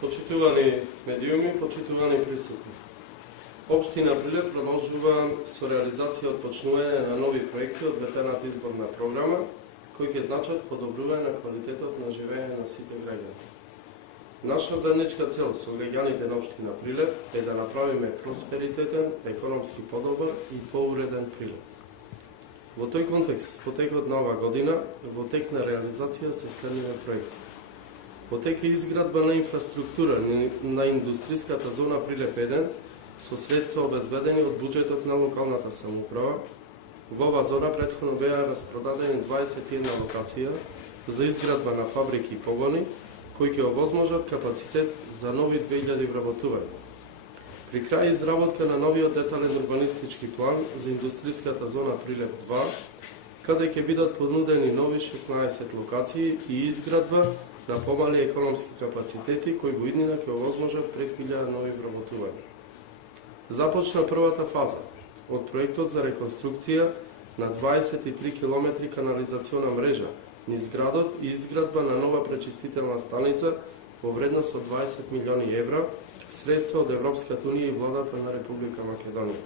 Почитувани медиуми, почитувани присутни. Општина Прилеп продолжува со реализација од почнување на нови проекти од ветената изборна програма, кои ќе значат подобрување на квалитетот на живење на сите граѓани. Наша заедничка цел со граѓаните на општина Прилеп е да направиме просперитетен, економски подобар и поуреден Прилеп. Во тој контекст, во текот на ова година, во тек на реализација се следниве проекти. Во тек е изградба на инфраструктура на индустријската зона Прилеп 1 со средства обезбедени од буџетот на локалната самоуправа. Во оваа зона претходно беа распродадени 21 локација за изградба на фабрики и погони, кои ќе овозможат капацитет за нови 2000 вработувања. При крај изработка на новиот детален урбанистички план за индустријската зона Прилеп 2, каде ќе бидат понудени нови 16 локации и изградба на помали економски капацитети, кои во иднина ќе овозможат преку 1000 нови вработувања. Започна првата фаза од проектот за реконструкција на 23 км канализациона мрежа низ градот и изградба на нова пречистителна станица во вредност од 20 милиони евра, средства од Европската унија и владата на Република Македонија.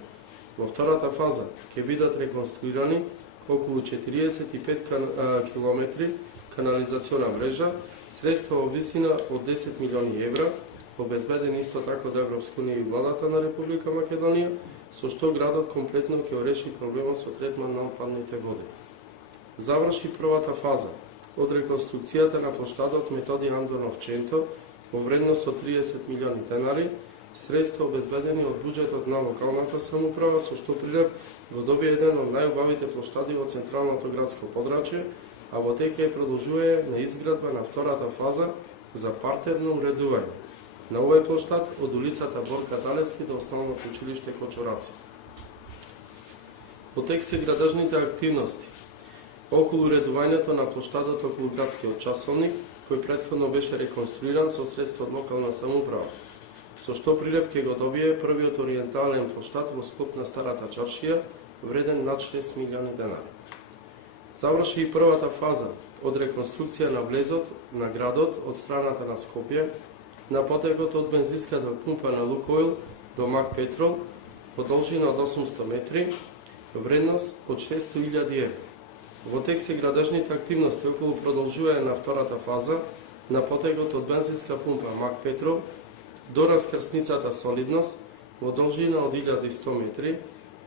Во втората фаза ќе бидат реконструирани околу 45 км канализациона мрежа, средства во висина од 10 милиони евра, обезбедени исто така од Европска унија и владата на Република Македонија, со што градот комплетно ќе реши проблемот со третман на отпадните води. Заврши првата фаза од реконструкцијата на плоштадот Методи Андонов Ченто во вредност од 30 милиони денари, средства обезбедени од буџетот на локалната самоуправа, со што Прилеп го добија еден од најубавите плоштади во централното градско подрачје, а во тек е продолжување на изградба на втората фаза за партерно уредување на овој плоштад од улицата Борка Талески до основното училиште Кочораци. Во тек се градежните активности околу уредувањето на плоштадот околу градскиот часовник, кој претходно беше реконструиран со средства од локална самоуправа, со што Прилеп ќе го добие првиот ориентален плоштад во склоп на старата чаршија, вреден над 6 милиони денари. Заврши и првата фаза од реконструкција на влезот на градот од страната на Скопје, на потекот од бензинската пумпа на Лукойл до Мак Петрол, по должина од 800 метри, вредност од 600.000 евра. Во тек се градежните активности околу продолжување на втората фаза, на потекот од бензинска пумпа Мак Петрол до раскрсницата Солидност, во должина од 1100 метри,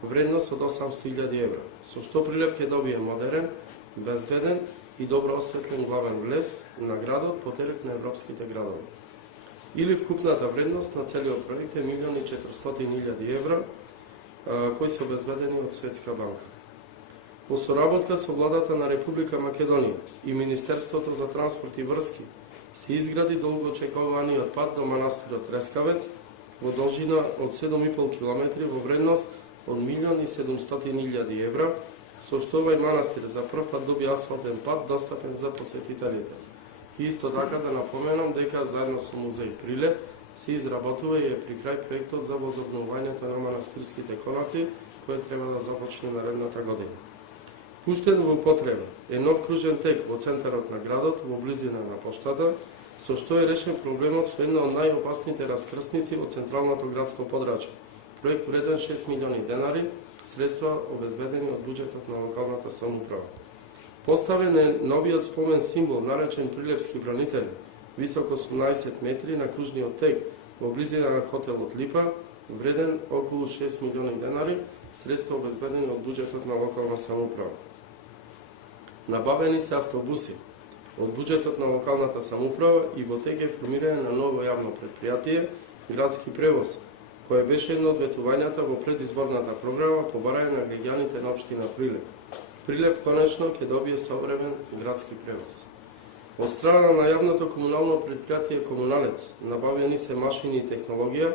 вредност од 800.000 евра, со што Прилеп ќе добие модерен, безбеден и добро осветлен главен влез на градот по терет на европските градови. Или вкупната вредност на целиот проект е 1.400.000 евра, кои се обезбедени од Светска банка. Во соработка со владата на Република Македонија и Министерството за транспорт и врски се изгради долгоочекуваниот пат до манастирот Трескавец во должина од 7,5 км во вредност од 1.700.000 евра, со што овој манастир за прв пат доби асфалтен пат достапен за посетителите. И исто така да напоменам дека заедно со музеј Прилеп се изработува и е при крај проектот за возобновувањето на манастирските конаци, кој треба да започне наредната година. Пуштен во употреба е нов кружен тек во центарот на градот, во близина на поштата, со што е решен проблемот со една од најопасните раскрсници во централното градско подрачје. Проект вреден 6 милиони денари, средства обезбедени од буџетот на локалната самоуправа. Поставен е новиот спомен символ, наречен Прилепски бранители, висок 18 метри на кружниот тек во близина на хотелот Липа, вреден околу 6 милиони денари, средства обезбедени од буџетот на локална самоуправа. Набавени се автобуси од буџетот на локалната самоуправа и во тек е формирање на ново јавно предпријатие, градски превоз, кој беше едно од ветувањата во предизборната програма по барање на граѓаните на општина Прилеп. Прилеп конечно ќе добие современ градски превоз. Од страна на јавното комунално предпријатие Комуналец набавени се машини и технологија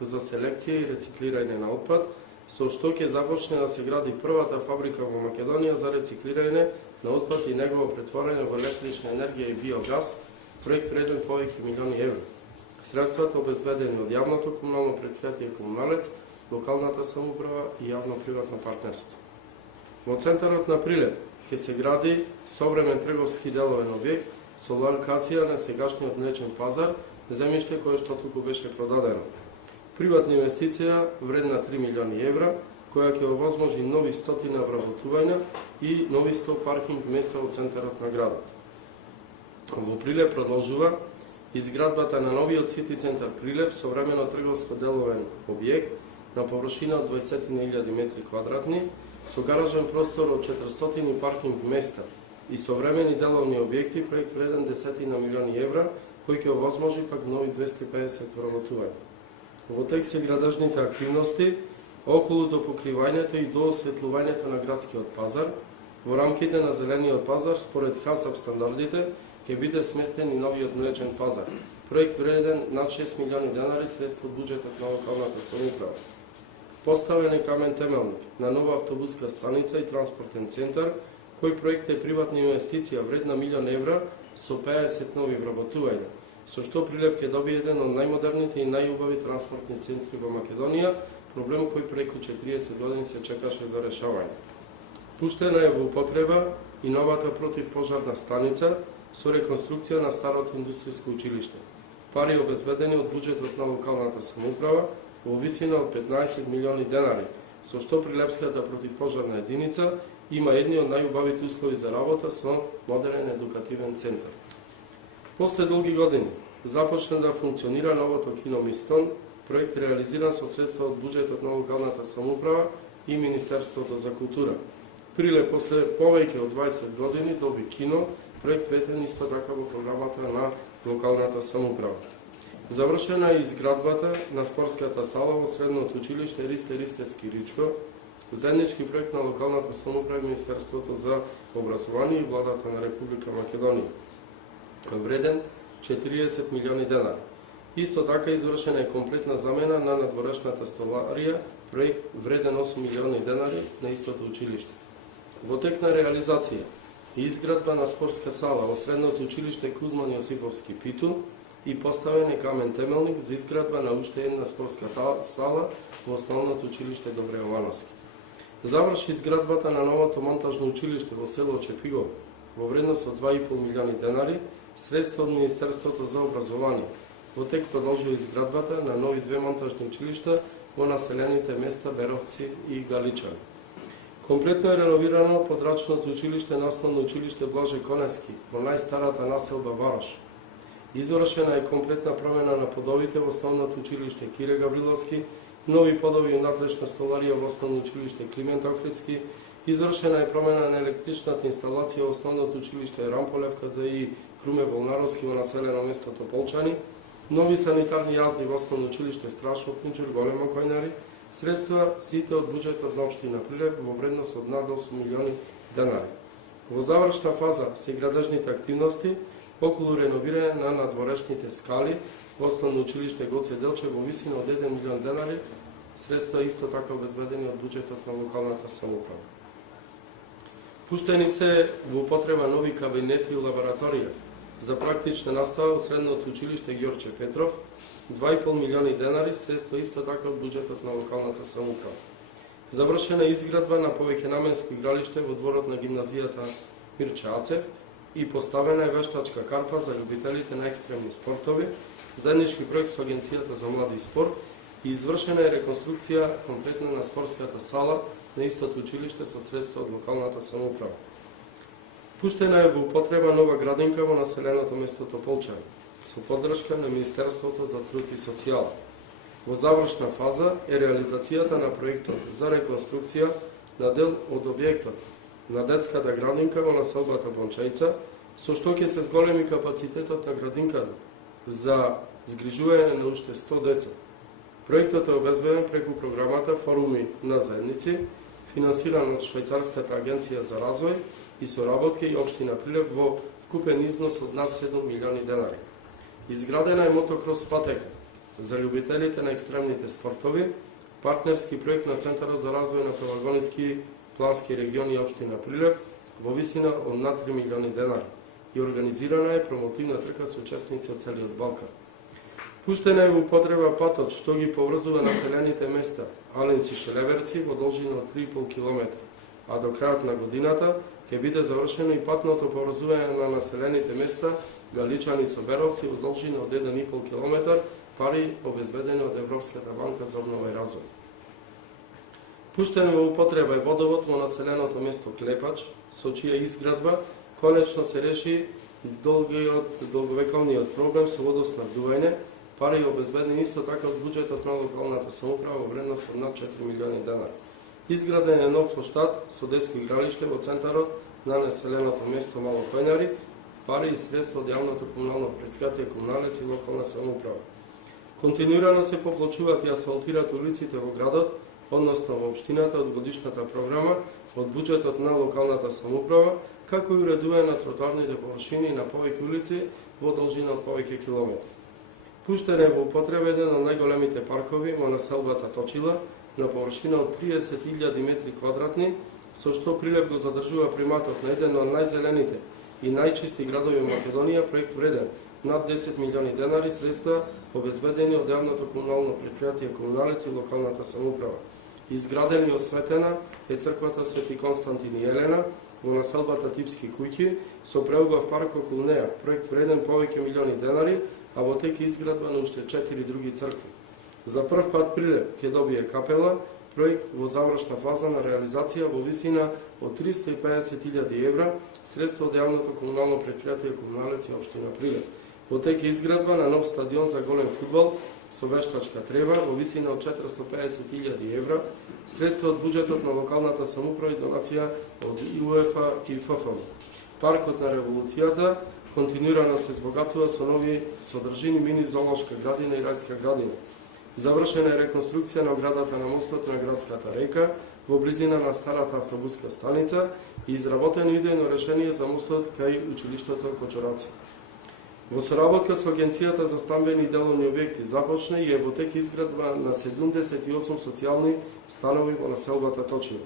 за селекција и рециклирање на отпад, со што ќе започне да се гради првата фабрика во Македонија за рециклирање на отпад и негово претворање во електрична енергија и биогаз, проект вреден повеќе милиони евра. Средствата обезбедени од јавното комунално предпријатие Комуналец, локалната самоуправа и јавно-приватно партнерство. Во центарот на Прилеп ќе се гради современ трговски деловен објект со локација на сегашниот млечен пазар земјиште кое што туку беше продадено. Приватна инвестиција вредна 3 милиони евра, која ќе овозможи нови 100 вработувања и нови 100 паркинг места во центарот на градот. Во Прилеп продолжува изградбата на новиот Сити центар Прилеп, современо трговско деловен објект на површина од 20.000 метри квадратни, со гаражен простор од 400 паркинг места и современи деловни објекти, проект вреден 10 милиони евра, кој ќе овозможи пак нови 250 вработувања. Во тек се градежните активности околу до покривањето и до осветлувањето на градскиот пазар. Во рамките на зелениот пазар, според ХАСАП стандардите, ќе биде сместен и новиот млечен пазар. Проект вреден над 6 милиони денари средства од буџетот на локалната самоуправа. Поставен е камен темелник на нова автобуска станица и транспортен центар, кој проект е приватна инвестиција вредна 1 милион евра со 50 нови вработувања, со што Прилеп ќе добие еден од најмодерните и најубави транспортни центри во Македонија, проблем кој преку 40 години се чекаше за решавање. Пуштена е во употреба и новата противпожарна станица со реконструкција на старото индустријско училиште. Пари обезбедени од буџетот на локалната самоуправа во висина од 15 милиони денари, со што Прилепската противпожарна единица има едни од најубавите услови за работа со модерен едукативен центар. После долги години започна да функционира новото кино Мистон, проект реализиран со средства од буџетот на локалната самоуправа и Министерството за култура. Прилеп после повеќе од 20 години доби кино, проект ветен исто така во програмата на локалната самоуправа. Завршена е изградбата на спортската сала во средното училиште Ристе Ричко, заеднички проект на локалната самоуправа и Министерството за образование и владата на Република Македонија, вреден 40 милиони денари. Исто така извршена е комплетна замена на надворешната столарија, проект вреден 8 милиони денари на истото училиште. Во тек на реализација и изградба на спортска сала во средното училиште Кузман Јосифовски Питун и поставен е камен темелник за изградба на уште една спортска сала во основното училиште Добре Јовановски. Заврши изградбата на новото монтажно училиште во село Чепигово во вредност од 2,5 милиони денари, средства од Министерството за образование. Во тек продолжува изградбата на нови 2 монтажни училишта во населените места Беровци и Галичани. Комплетно е реновирано подрачното училиште на основно училиште Блаже Конески во најстарата населба Варош. Извршена е комплетна промена на подовите во основното училиште Кире Гавриловски, нови подови и надлежна столарија во основно училиште Климент Охридски, извршена е промена на електричната инсталација во основното училиште Рамполевката и Круме Волнаровски во населено место Тополчани, нови санитарни јазди во основно училиште Страшно Кничур, Големо Којнари, средства сите од буџетот на општина Прилеп во вредност од над 8 милиони денари. Во завршна фаза се градежните активности околу реновирање на надворешните скали во основно училиште Гоце Делчев во висина од 1 милион денари, средства исто така обезбедени од буџетот на локалната самоуправа. Пуштени се во употреба нови кабинети и лабораторија за практична настава во средното училиште Ѓорче Петров, 2,5 милиони денари, средства исто така од буџетот на локалната самоуправа. Завршена е изградба на повеќенаменско игралиште во дворот на гимназијата Мирче Ацев и поставена е вештачка карпа за љубителите на екстремни спортови, заеднички проект со Агенцијата за млади и спорт и извршена е реконструкција комплетна на спортската сала на истото училиште со средства од локалната самоуправа. Пуштена е во употреба нова градинка во населеното место Тополчани, со поддршка на Министерството за труд и социјала. Во завршна фаза е реализацијата на проектот за реконструкција на дел од објектот на детската градинка во населбата Бончајца, со што ќе се зголеми капацитетот на градинката за згрижување на уште 100 деца. Проектот е обезбеден преку програмата Форуми на заедници, финансиран од Швајцарската агенција за развој и соработка и општина Прилеп во вкупен износ од над 7 милиони денари. Изградена е мотокрос патека за љубителите на екстремните спортови, партнерски проект на Центарот за развој на Пелагонски плански региони и општина Прилеп во висина од над 3 милиони денари и организирана е промотивна трка со учесници од целиот Балкан. Пуштена е во употреба патот што ги поврзува населените места Аленци-Шелеверци во должина од 3,5 км, а до крајот на годината ќе биде завршено и патното поврзување на населените места Галичани Соберовци во должина од 1,5 км, пари обезбедени од Европската банка за обнова и развој. Пуштен во употреба е водовод во населеното место Клепач, со чија изградба конечно се реши долговековниот проблем со водоснабдување, пари обезбедени исто така од буџетот на локалната самоуправа во вредност од над 4 милиони денари. Изграден е нов плоштад со детско игралиште во центарот на населеното место Мало Којнари, пари и средства од јавното комунално предпријатие Комуналец и локална самоуправа. Континуирано се поплочуваат и асфалтираат улиците во градот, односно во општината од годишната програма од буџетот на локалната самоуправа, како и уредување на тротоарните површини на повеќе улици во должина од повеќе километри. Пуштен е во употреба еден од најголемите паркови во населбата Точила на површина од 30.000 метри квадратни, со што Прилеп го задржува приматот на еден од најзелените и најчисти градови во Македонија, проект вреден над 10 милиони денари, средства обезбедени од јавното комунално предпријатие Комуналец и локалната самоуправа. Изградена и осветена е црквата Свети Константин и Елена во населбата Типски куќи со преубав парк околу неа, проект вреден повеќе милиони денари, а во тек изградба на уште 4 други цркви. За прв пат Прилеп ќе добие капела, проект во завршна фаза на реализација во висина од 350.000 евра, средства од јавното комунално предпријатие Комуналец и општина Прилеп. Во тек изградба на нов стадион за голем фудбал со вештачка трева во висина од 450.000 евра, средства од буџетот на локалната самоуправа и донација од УЕФА и ФФМ. Паркот на револуцијата континуирано се збогатува со нови содржини мини зоолошка градина и рајска градина. Завршена е реконструкција на оградата на мостот на градската река во близина на старата автобуска станица и изработено идејно решение за мостот кај училиштето Кочораци. Во соработка со Агенцијата за стамбени и деловни објекти започна и е во тек изградба на 78 социјални станови во населбата Точила.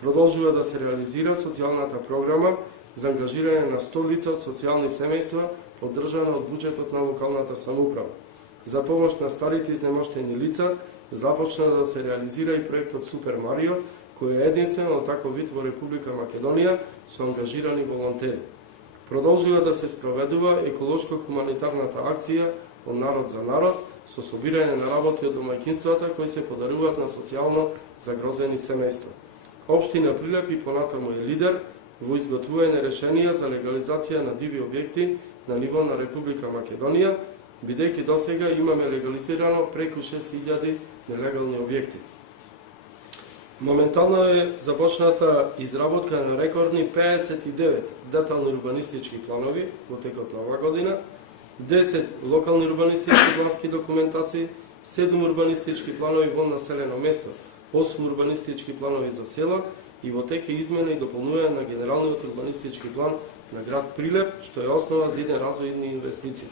Продолжува да се реализира социјалната програма за ангажирање на 100 лица од социјални семејства, поддржана од буџетот на локалната самоуправа. За помош на старите изнемоштени лица започна да се реализира и проектот Супер Марио, кој е единствен од таков вид во Република Македонија со ангажирани волонтери. Продолжува да се спроведува еколошко-хуманитарната акција од народ за народ со собирање на работи од домаќинствата кои се подаруваат на социјално загрозени семејства. Општина Прилеп и понатаму е лидер во изготвување решенија за легализација на диви објекти на ниво на Република Македонија, бидејќи досега имаме легализирано преку 6.000 нелегални објекти. Моментално е започната изработка на рекордни 59 детални урбанистички планови во текот на оваа година, 10 локални урбанистички плански документации, 7 урбанистички планови во населено место, 8 урбанистички планови за села и во тек е измена и дополнување на генералниот урбанистички план на град Прилеп, што е основа за еден развојни инвестиции.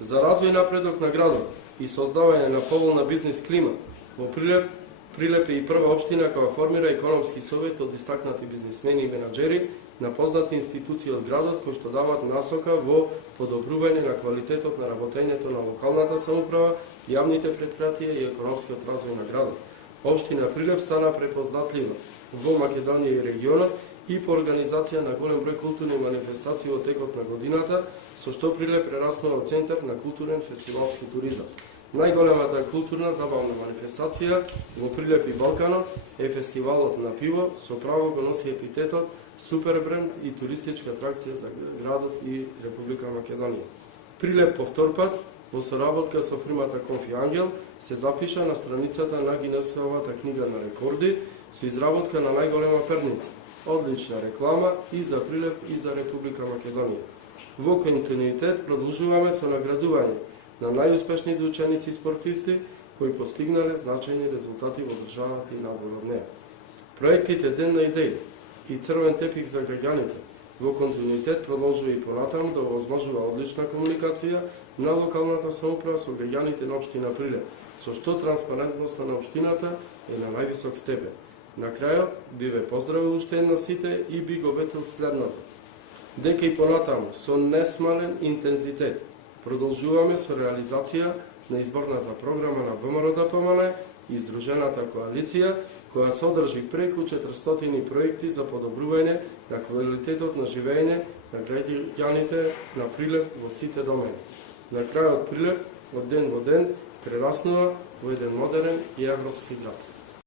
За развој и напредок на градот и создавање на поволна бизнис клима во Прилеп е и прва општина која формира економски совет од истакнати бизнисмени и менаџери на познати институции од градот кои што дават насока во подобрување на квалитетот на работењето на локалната самоуправа, јавните предпријатија и економскиот развој на градот. Општина Прилеп стана препознатлива во Македонија и регионот и по организација на голем број културни манифестации во текот на годината, со што Прилеп прераснува од центар на културен фестивалски туризам. Најголемата културна забавна манифестација во Прилеп и Балканот е фестивалот на пиво, со право го носи епитетот супер бренд и туристичка атракција за градот и Република Македонија. Прилеп по втор пат во соработка со фирмата Конфи Ангел се запиша на страницата на Гинесовата книга на рекорди со изработка на најголема перница. Одлична реклама и за Прилеп и за Република Македонија. Во континуитет продолжуваме со наградување на најуспешните ученици и спортисти кои постигнале значајни резултати во државата и надвор од неа. Проектите Ден на идеи и Црвен тепих за граѓаните во континуитет продолжува и понатаму да овозможува одлична комуникација на локалната самоуправа со граѓаните на општина Прилеп, со што транспарентноста на општината е на највисок степен. На крајот би ве поздравил уште на сите и би го ветил следното: дека и понатаму со несмален интензитет продолжуваме со реализација на изборната програма на ВМРО-ДПМН и Сдружената коалиција, која содржи преку 400 проекти за подобрување на квалитетот на живење на граѓаните на Прилеп во сите домени. На крајот Прилеп од ден во ден прераснува во еден модерен и европски град.